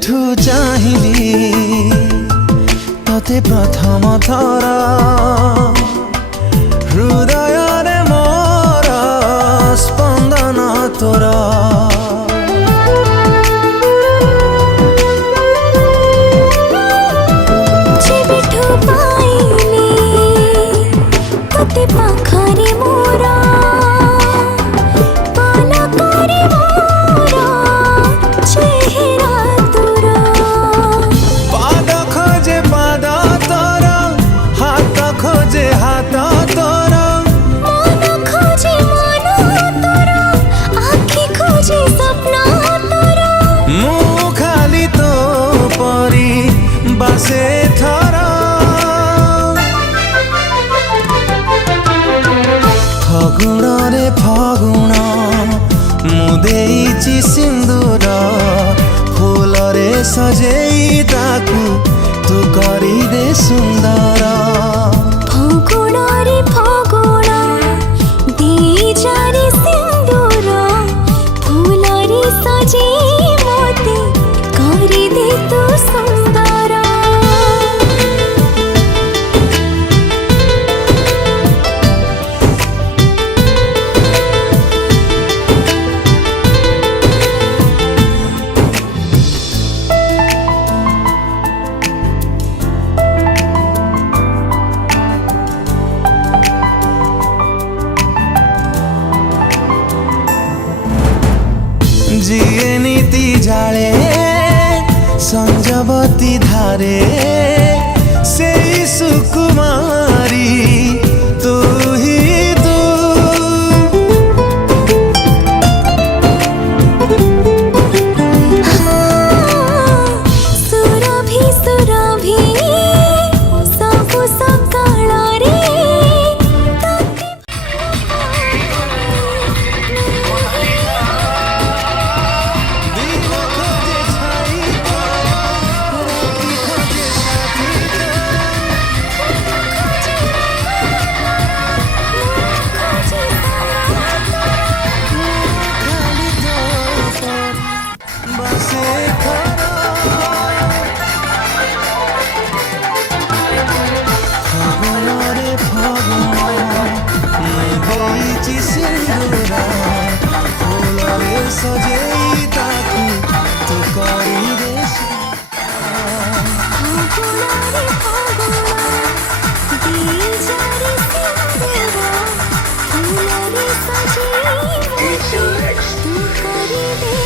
जेबेठू चाहिली तते प्रथम थर हृदय रे मोर स्पंदन तोर जेबेठू पाइली तते पाखरे मोर पलकरे मोर चेहरा तोर पाद खोजे पाद तोर हाथ खोजे हाथ तोर मन खोजे मन तोर आँखी खोजे सपना तोर मु खाली तो परी बासे थर फगुण रे फगुण मु देइछि सिंदूर फूल रे सजेई ताकू तू करी दे सुंदर फगुण रे फगुण दीजारे सिंदूर फूल रे सजे मोते करी दे तू सुंदर जिए नीति जाले संजवती धारे से सुकुमारी तू ही तू सुरभि सुरभि सबु सकाळ रे दिन खोजे छाई राती खोजे साथी खाली तो बसे खरा फगुण रे फगुण देइछि सिंदूर फूल रे सजेई ताकू तू करी दे फगुण रे फगुण दीजारे सिंदूर फूल रे सजे मोते तू करी दे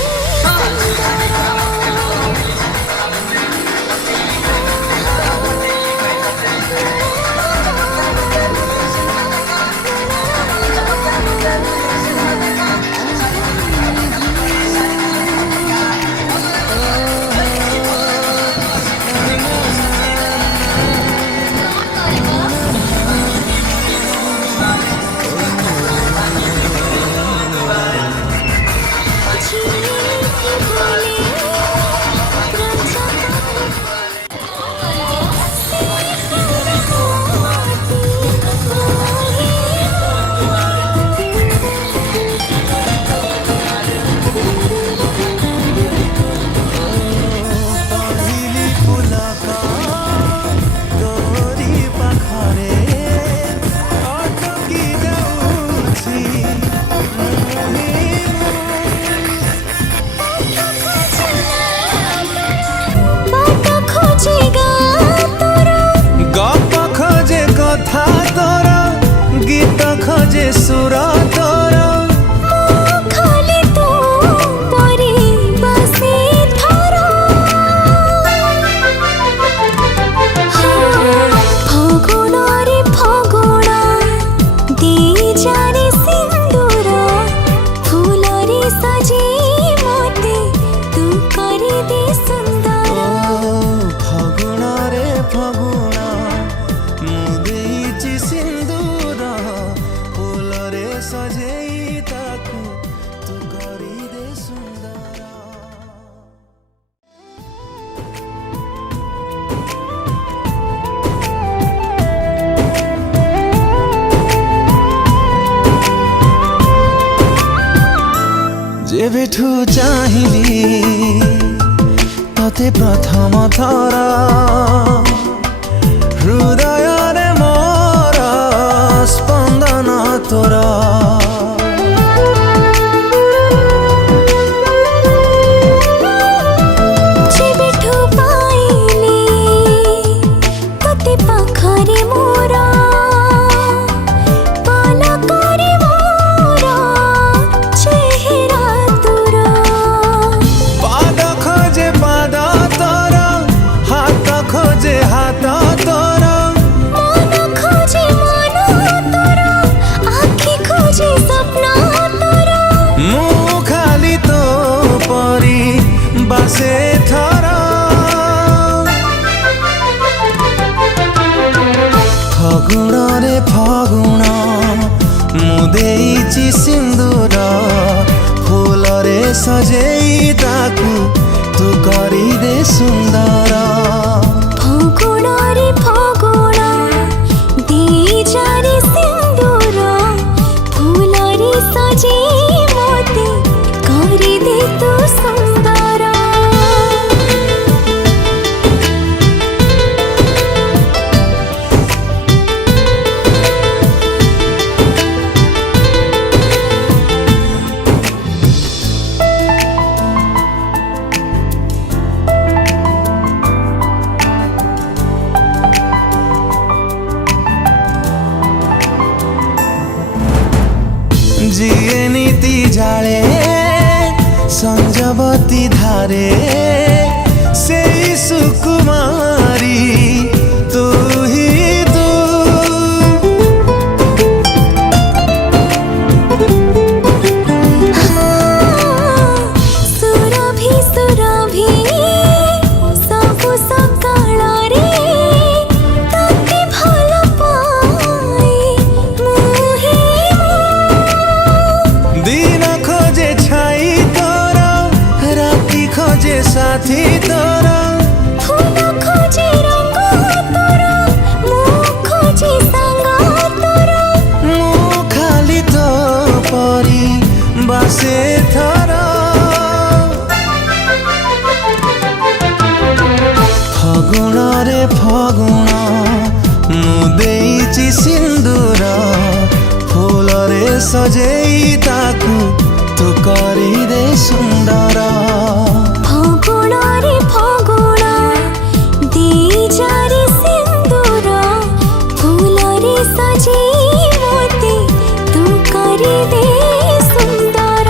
पढ़िली पुलक तोरी पाखरे अटकी जाऊछि बाट खोजेगा तोर गप खोजे कथा तोर गीत खोजे सुर तोर खाली तू परी बसे थर फगुण रे फगुण दीजारे सिंदूर फूल रे सजे मोते तू करी दे सुंदर फगुण रे फगुण मु देइछि सिंदूर फूल रे सजेई ताकू तू करी दे सुंदर जेबेठू चाहिली तोते प्रथम थर हृदय मोर स्पंदन तोर जेबेठु पाइली तोते पाखरे मोर पलकरे मोर चेहरा तोर पाद खोजे पाद तोर हाथ खोजे हाथ तोर मन खोजे मन तोर आँखी खोजे सपना तोर मु खाली तो परी बासे थर फगुण रे फगुण मु देइछि सिंदूर फूल रे सजेई ताकू तू करी दे सुंदर फगुण रे फगुण दीजारे सिंदूर फूल रे सजे मोते करी दे तू सुंदर जिए नीति जाले संजवती धारे से सुकुमारी तू ही तू सुरभि सुरभि सबु सकाळ रे तते भल पाए मुहे दिन खोजे छाई तोर राति खोजे साथी तोर फूल खोजे रंग तोर मुह खोजे संग तोर मु खाली तो परी बासे थर फगुण रे फगुण मु देइछि सिंदूर फूल रे सजेई ताकू तू करी दे सुंदर फगुण रे फगुण दीजारे सिंदूर फूल रे सजे मोते तू करी दे सुंदर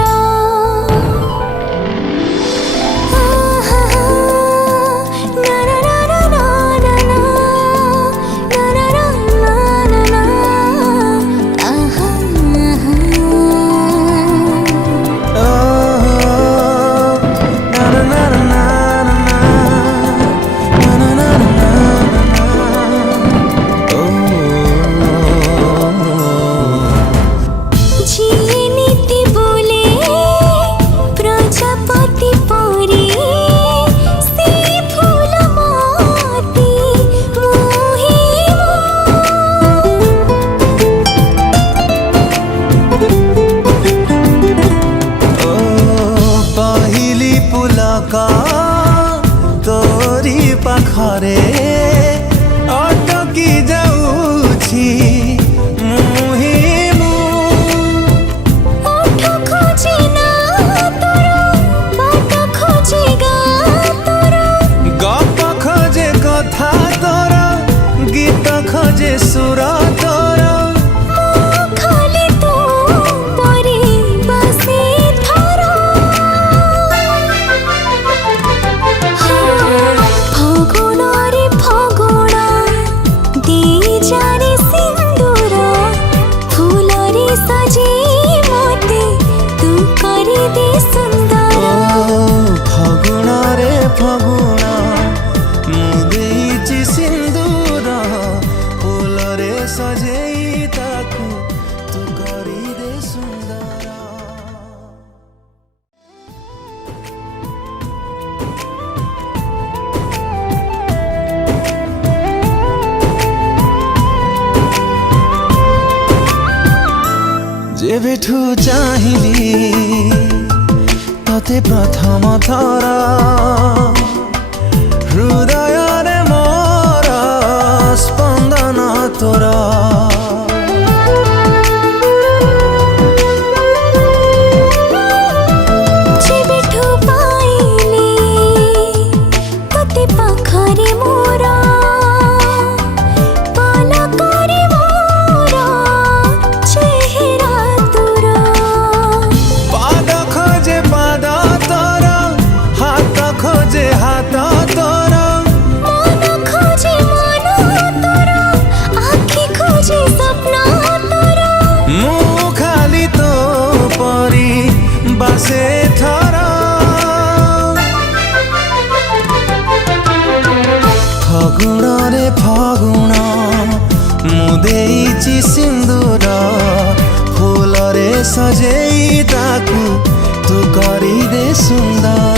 आहा ना ना ना ना ना ना ना ना ना ना ना आहा जिए नीति बोले प्रजापति परी से फूल मोती मोहे पहिली पुलका तोरी पाखरे अटकी जाऊछि मुहि मु ओठ खोजे ना तोर बाट खोजे गा तोर गप खोजे कथा तोर गीत खोजे सुर तोर खाली तू परी बसे थर फगुण रे फगुण दीजारे सिंदूर फूल रे सजे मोते तू करी दे सुंदर फगुण रे फगुण मु देइछि सिंदूर फूल रे सजेई ताकू तू करी दे सुंदर जेबेठु चाहिली तोते प्रथम थर ହୃଦୟରେ ମୋର ସ୍ପନ୍ଦନ ତୋର। ଯେବେଠୁ ପାଇଲି ତତେ ପାଖରେ ମୋର ପଲକରେ ମୋର ଚେହେରା ତୋର। ପାଦ ଖୋଜେ ପାଦ ତୋର, ହାତ ଖୋଜେ ହାତ ତୋର, ମନ ଖୋଜେ ମନ ତୋର, ଆଖି ଖୋଜେ ସ୍ୱପ୍ନ ତୋର। ମୁଁ ଖାଲି ତୋ ପରି ବାସେ ଥର। ଫଗୁଣରେ ଫଗୁଣ ମୁଁ ଦେଇଛି ସିନ୍ଦୁର, ଫୁଲରେ ସଜେଇ ତାକୁ ତୁ କରିଦେ ସୁନ୍ଦର।